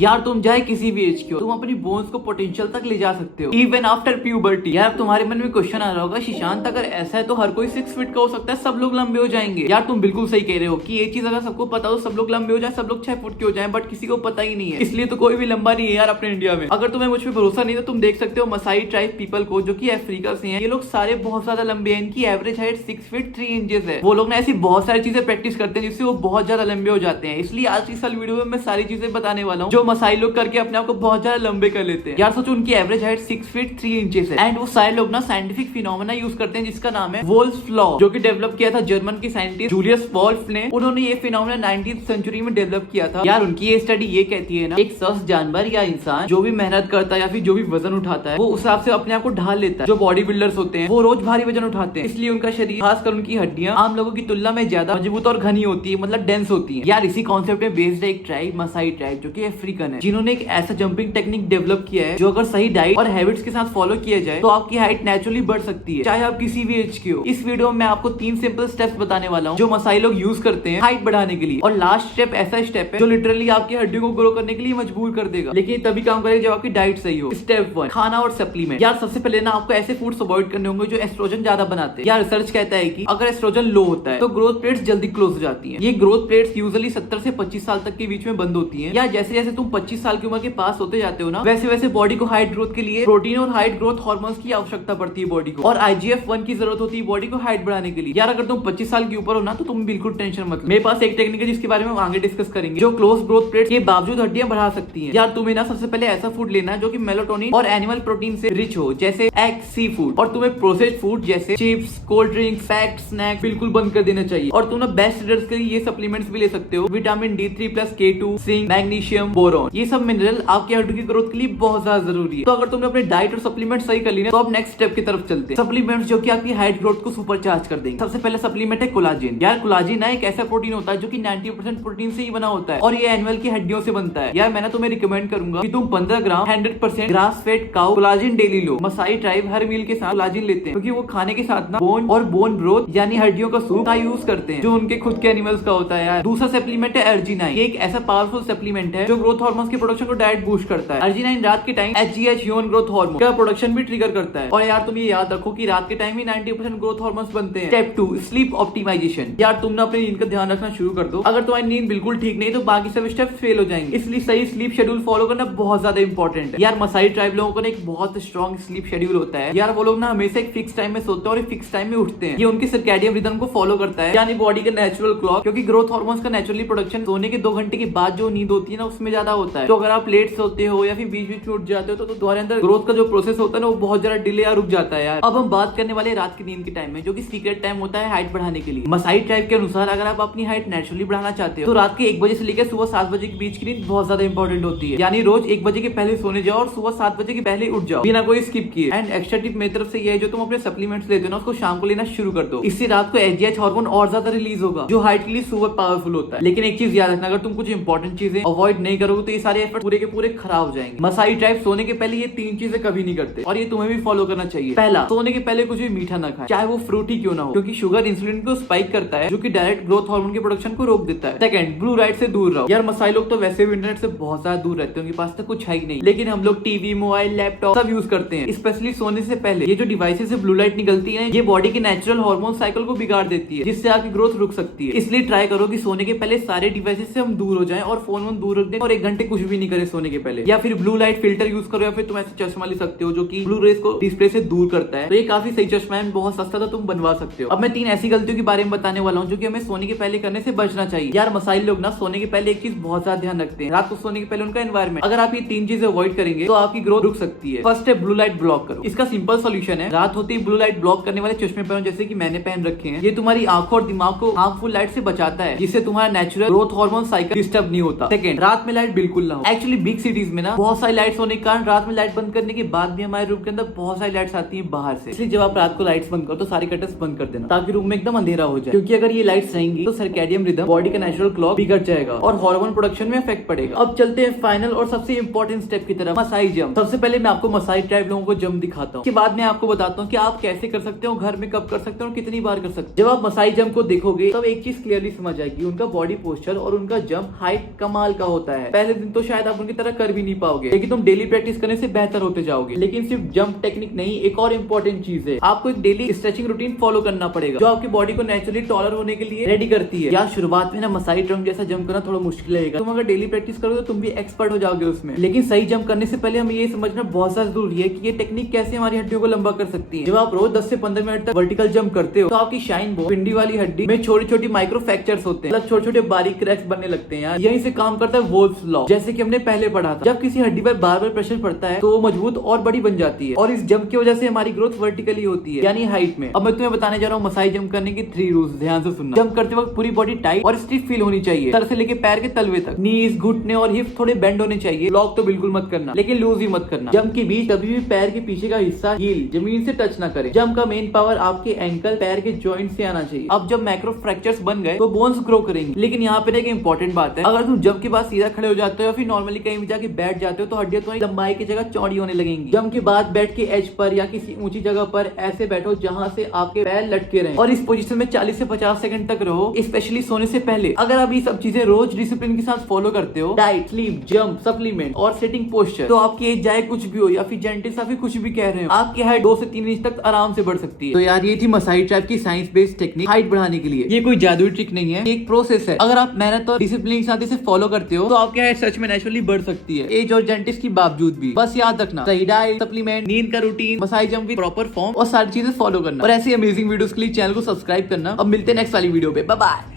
यार तुम चाहे किसी भी एज के हो, तुम अपनी बोन्स को पोटेंशियल तक ले जा सकते हो इवन आफ्टर प्यूबर्टी। यार तुम्हारे मन में क्वेश्चन आ रहा होगा, शीशांत अगर ऐसा है तो हर कोई 6 फीट का हो सकता है, सब लोग लंबे हो जाएंगे। यार तुम बिल्कुल सही कह रहे हो कि ये चीज अगर सबको पता हो, सब लोग लंबे हो जाए, सब लोग 6 फुट के हो जाए, बट किसी को पता ही नहीं है, इसलिए तो कोई भी लंबा नहीं है यार अपने इंडिया में। अगर तुम्हें मुझ पर भरोसा नहीं तो तुम देख सकते हो मसाई ट्राइब पीपल को, जो कि अफ्रीका से हैं। ये लोग सारे बहुत ज्यादा लंबे हैं, इनकी एवरेज हाइट 6 फीट 3 इंचेस है। वो लोग ना ऐसी बहुत सारी चीजें प्रैक्टिस करते हैं जिससे वो बहुत ज्यादा लंबे हो जाते हैं। इसलिए आज की साल वीडियो में मैं सारी चीजें बताने वाला हूँ जो मसाई लोग करके अपने आप को बहुत ज्यादा लंबे कर लेते हैं। यार सोचो, उनकी एवरेज हाइट 6 फीट 3 इंचेस है एंड वो सारे लोग ना साइंटिफिक फिनोमेना यूज करते हैं जिसका नाम है वोल्स लॉ, जो कि डेवलप किया था जर्मन के साइंटिस्ट जूलियस वोल्फ ने। उन्होंने ये फिनोमेना 19th सेंचुरी में डेवलप किया था। यार उनकी ये स्टडी ये कहती है ना, एक स्वस्थ जानवर या इंसान जो भी मेहनत करता है या फिर जो भी वजन उठाता है, वो उस हिसाब से अपने आप को ढाल लेता है। जो बॉडी बिल्डर्स होते हैं वो रोज भारी वजन उठाते हैं, इसलिए उनका शरीर, खासकर उनकी हड्डियां, आम लोगों की तुलना में ज्यादा मजबूत और घनी होती है, मतलब डेंस होती है। यार इसी कॉन्सेप्ट में बेस्ड है एक ट्राइब, मसाई ट्राइब, जो कि अफ्रीकन है, जिन्होंने एक ऐसा जंपिंग टेक्निक डेवलप किया है जो अगर सही डाइट और हैबिट्स के साथ फॉलो किया जाए तो आपकी हाइट नेचुरली बढ़ सकती है, चाहे आप किसी भी एज के हो। इस वीडियो में मैं आपको 3 सिंपल स्टेप्स बताने वाला हूँ जो मसाई लोग यूज करते हैं हाइट बढ़ाने के लिए। और लास्ट स्टेप ऐसा स्टेप है जो लिटरली आपकी हड्डियों को ग्रो करने के लिए मजबूर कर देगा, लेकिन तभी काम करेगा जब आपकी डाइट सही हो। स्टेप 1, खाना और सप्लीमेंट। यार सबसे पहले ना आपको ऐसे फूड्स अवॉइड करने होंगे जो एस्ट्रोजन ज्यादा बनाते हैं। यार रिसर्च कहता है कि अगर एस्ट्रोजन लो होता है तो ग्रोथ प्लेट्स जल्दी क्लोज हो जाती हैं। ये ग्रोथ प्लेट्स यूजुअली 70 से 25 साल तक के बीच में बंद होती हैं। यार जैसे जैसे तुम 25 साल की उम्र के पास होते जाते हो ना, वैसे वैसे बॉडी को हाइट ग्रोथ के लिए प्रोटीन और हाइट ग्रोथ हार्मोन्स की आवश्यकता पड़ती है बॉडी को, और IGF-1 की जरूरत होती है बॉडी को हाइट बढ़ाने के लिए। यार अगर तुम 25 साल के ऊपर हो ना तो तुम बिल्कुल टेंशन मत लो, मेरे पास एक टेक्निक है जिसके बारे में हम आगे डिस्कस करेंगे, जो क्लोज ग्रोथ प्लेट्स के बावजूद हड्डियां बढ़ा सकती है। यार तुम्हें ना सबसे पहले ऐसा फूड लेना है जो कि मेलाटोनिन और एनिमल प्रोटीन से रिच हो, जैसे एग, सी फूड। और तुम्हें प्रोसेस्ड फूड जैसे chips, cold drinks, packed snacks बिल्कुल बंद कर देना चाहिए। और तुम ना बेस्ट रिजल्ट्स के लिए ये सप्लीमेंट्स भी ले सकते हो, vitamin D3+ K2, zinc, magnesium, boron. ये सब मिनरल आपके हड्डियों की ग्रोथ के लिए बहुत ज्यादा जरूरी है। तो अगर तुमने अपने डाइट और सप्लीमेंट सही कर ली ना, तो अब नेक्स्ट स्टेप की तरफ चलते हैं, सप्लीमेंट्स जो कि आपकी हाइट ग्रोथ को सुपर चार्ज कर देंगे। सबसे पहले सप्लीमेंट है कोलाजिन। यार कोलाजिन ना एक ऐसा प्रोटीन होता है जो कि 90% प्रोटीन से ही बना होता है और ये एनिमल की हड्डियों से बनता है। यार मैं ना तुम्हें रिकमेंड करूंगा कि तुम 15 gram 100% grass fed cow collagen daily लो। मसाई ट्राइब हर मील के साथ कोलाजिन लेते हैं क्योंकि वो खाने के साथ ना बोन और बोन ब्रोथ यानी हड्डियों का सूप का यूज करते हैं जो उनके खुद के एनिमल्स का होता है। यार दूसरा सप्लीमेंट है अर्जिनाइन। ये एक ऐसा पावरफुल सप्लीमेंट है जो ग्रोथ हार्मोन्स के प्रोडक्शन को डायरेक्ट बूस्ट करता है। अर्जिनाइन रात के time HGH human growth hormone का प्रोडक्शन भी ट्रिगर करता है। और यार तुम ये याद रखो कि रात के टाइम ही 90% ग्रोथ हार्मोन्स बनते हैं। Step 2, sleep optimisation. यार तुम ना अपनी नींद का ध्यान रखना शुरू कर दो। अगर तुम्हारी नींद बिल्कुल ठीक नहीं तो बाकी सब स्टेप फेल हो जाएंगे, इसलिए सही स्लीप शेड्यूल फॉलो करना बहुत ज्यादा इंपॉर्टेंट है। यार मसाई ट्राइब लोगों को एक बहुत स्ट्रॉन्ग स्लीप शेड्यूल होता है। यार वो लोग ना हमेशा एक फिक्स टाइम में सोते हैं और एक फिक्स टाइम में उठते हैं। ये उनके सर्कैडियन रिदम को फॉलो करता है, यानी बॉडी का नेचुरल क्लॉक, क्योंकि ग्रोथ हार्मोन्स का नेचुरली प्रोडक्शन सोने के 2 घंटे के बाद जो नींद होती है ना उसमें ज्यादा होता है। तो अगर आप लेट सोते हो या फिर बीच बीच में उठ जाते हो तो तुम्हारे अंदर ग्रोथ का जो प्रोसेस होता है ना वो बहुत ज्यादा डिले या रुक जाता है। यार अब हम बात करने वाले रात की नींद के टाइम में, जो कि सीक्रेट टाइम होता है हाइट बढ़ाने के लिए। मसाई ट्राइब के अनुसार अगर आप अपनी हाइट नेचुरली बढ़ाना चाहते हो तो रात के 1 बजे से लेकर सुबह 7 बजे के बीच की नींद बहुत ज्यादा इंपॉर्टेंट होती है। यानी रोज 1 बजे के पहले सोने जाओ और सुबह 7 बजे के पहले उठ जाओ बिना कोई स्किप किए। एंड एक्स्ट्रा टिप मेरी तरफ से ये है, जो तुम अपने सप्लीमेंट्स लेते हो ना उसको शाम को लेना शुरू कर दो। इससे रात को HGH हार्मोन और ज्यादा रिलीज होगा जो हाइट के लिए सुपर पावरफुल होता है। लेकिन एक चीज याद रखना, अगर तुम कुछ इंपॉर्टेंट चीजें अवॉइड नहीं करोगे तो ये सारे एफर्ट पूरे के पूरे खराब हो जाएंगे। मसाई ट्राइब सोने के पहले ये 3 चीजें कभी नहीं करते और ये तुम्हें भी फॉलो करना चाहिए। पहला, सोने के पहले कुछ भी मीठा ना खाएं, चाहे वो फ्रूटी क्यों ना हो, क्योंकि शुगर इंसुलिन को स्पाइक करता है जो कि डायरेक्ट ग्रोथ हार्मोन के प्रोडक्शन को रोक देता है। सेकंड, ब्लू लाइट से दूर रहो। यार मसाई लोग तो वैसे भी इंटरनेट से बहुत ज्यादा दूर रहते हैं, उनके पास तो कुछ है ही नहीं, लेकिन हम लोग टीवी, मोबाइल, लैपटॉप सब यूज करते हैं। स्पेशली सोने से पहले ये जो डिवाइसेस से ब्लू लाइट निकलती है ये बॉडी के नेचुरल हार्मोन साइकिल को बिगाड़ देती है, जिससे आपकी ग्रोथ रुक सकती है। इसलिए ट्राई करो कि सोने के पहले सारे डिवाइसेस से हम दूर हो जाएं और फोन दूर रख दें और 1 घंटे कुछ भी नहीं करें सोने के पहले। या फिर ब्लू लाइट फिल्टर यूज करो, या फिर तुम ऐसे चश्मा ले सकते हो जो कि ब्लू रेस को डिस्प्ले से दूर करता है। तो ये काफी सही चश्मा है, बहुत सस्ता था, तुम बनवा सकते हो। अब मैं 3 ऐसी गलतियों के बारे में बताने वाला हूँ जो कि हमें सोने के पहले करने से बचना चाहिए। यार मसाई लोग ना सोने के पहले एक चीज बहुत ज्यादा ध्यान रखते हैं, रात को सोने के पहले उनका एनवायरमेंट। अगर आप ये 3 चीजें अवॉइड करेंगे तो आपकी ग्रोथ रुक सकती है। फर्स्ट है ब्लू लाइट ब्लॉक करो। इसका सिंपल सोल्यूशन है, रात होते ही ब्लू लाइट ब्लॉक करने वाले चश्मे पहनो, जैसे कि मैंने पहन रखे हैं। ये तुम्हारी आंखों और दिमाग को हार्मफुल लाइट से बचाता है, जिससे तुम्हारा natural growth hormone cycle disturb नहीं होता। सेकंड, रात में लाइट बिल्कुल ना हो। एक्चुअली बिग सिटीज में ना बहुत सारी लाइट्स होने के कारण रात में लाइट बंद करने के बाद भी हमारे रूम के अंदर बहुत सारी लाइट्स आती हैं बाहर से। इसलिए जब आप रात को लाइट्स बंद करो तो सारी कर्टन्स बंद कर देना ताकि रूम में एकदम अंधेरा हो जाए, क्योंकि अगर ये लाइट्स रहेंगी तो सर्कैडियन रिदम, बॉडी का नेचुरल क्लॉक बिगड़ जाएगा और हार्मोन प्रोडक्शन में इफेक्ट पड़ेगा। अब चलते हैं फाइनल और सबसे इंपॉर्टेंट स्टेप की तरफ, मसाई जंप। सबसे पहले मैं आपको मसाई ट्राइब लोगों को जंप दिखाता हूँ, उसके बाद मैं आपको बताता हूँ कि आप कैसे कर सकते हो, घर में कब कर सकते हो और कितनी बार कर सकते हो। जब आप मसाई जंप को देखोगे तब एक चीज क्लियरली समझ आएगी, उनका बॉडी पोस्चर और उनका जंप हाइट कमाल का होता है। पहले पहले दिन तो शायद आप उनकी तरह कर भी नहीं पाओगे, लेकिन तुम डेली प्रैक्टिस करने से बेहतर होते जाओगे। लेकिन सिर्फ जंप टेक्निक नहीं, एक और इम्पोर्टेंट चीज है, आपको एक डेली स्ट्रेचिंग रूटीन फॉलो करना पड़ेगा जो आपकी बॉडी को नेचुरली टॉलर होने के लिए रेडी करती है। यार शुरुआत में ना मसाई ट्रंक जैसा जंप करना थोड़ा मुश्किल रहेगा, तुम अगर डेली प्रैक्टिस करोगे तो तुम भी एक्सपर्ट हो जाओगे उसमें। लेकिन सही जंप करने से पहले हमें ये समझना बहुत ज्यादा जरूरी है कि ये टेक्निक कैसे हमारी हड्डियों को लंबा कर सकती है। जब आप रोज 10 से 15 मिनट तक वर्टिकल जंप करते हो तो आपकी शाइन बोन, पिंडी वाली हड्डी में छोटी छोटी माइक्रो फ्रैक्चर्स होते हैं, मतलब छोटे छोटे बारीक क्रैक्स बनने लगते हैं। यार यहीं से काम करता है वोल्फ्स लॉ, जैसे कि हमने पहले पढ़ा था। जब किसी हड्डी पर बार बार प्रेशर पड़ता है तो वो मजबूत और बड़ी बन जाती है, और इस जंप की वजह से हमारी ग्रोथ वर्टिकली होती है, यानी हाइट में। अब मैं तुम्हें बताने जा रहा हूँ मसाई जंप करने की 3 रूल्स, ध्यान से सुनना। जंप करते वक्त पूरी बॉडी टाइट और स्टिफ फील होनी चाहिए, सर से लेके पैर के तलवे तक। नीज, घुटने और हिप थोड़े बेंड होने चाहिए। लॉक तो बिल्कुल मत करना, लेकिन लूज भी मत करना। जंप के बीच कभी भी पैर के पीछे का हिस्सा हील जमीन से टच ना करे। जंप का मेन पावर आपके एंकल, पैर के जॉइंट से आना चाहिए। अब जब मैक्रो फ्रैक्चर्स बन गए तो बोन्स ग्रो करेंगी। लेकिन यहाँ पे एक इंपॉर्टेंट बात है, अगर तुम जंप के बाद सीधा खड़े हो जाते हो या फिर नॉर्मली कहीं भी जाके बैठ जाते हो तो हड्डियां तुम्हारी लंबाई की जगह चौड़ी होने लगेंगी। जंप के बाद बैठ के एज पर या किसी ऊंची जगह पर ऐसे बैठो जहां से आपके पैर लटके रहे, और इस पोजीशन में 40 से 50 सेकंड तक रहो, स्पेशली सोने से पहले। अगर आप ये सब चीजें रोज डिसिप्लिन के साथ फॉलो करते हो, डाइट, स्लीप, जंप, सप्लीमेंट और सिटिंग पोस्चर, तो आपकी एज चाहे कुछ भी हो या फिर जेंटिस या फिर कुछ भी कह रहे हो, आपकी हाइट 2 से 3 इंच तक आराम से बढ़ सकती है। तो यार ये थी मसाई ट्रैप की साइंस बेस्ड टेक्निक हाइट बढ़ाने के लिए। ये कोई जादुई ट्रिक नहीं है, एक प्रोसेस है। अगर आप मेहनत और डिसिप्लिन के साथ इसे फॉलो करते हो तो आपकी हाइट सच में नेचुरली बढ़ सकती है, एज और जेंटिस के बावजूद भी। बस याद रखना, सही डाइट, सप्लीमेंट, नींद का routine, Masai jump with proper form और सारी चीजें फॉलो करना। और ऐसी अमेजिंग वीडियोस के लिए चैनल को सब्सक्राइब करना। अब मिलते हैं नेक्स्ट वाली वीडियो पे, बाय बाय।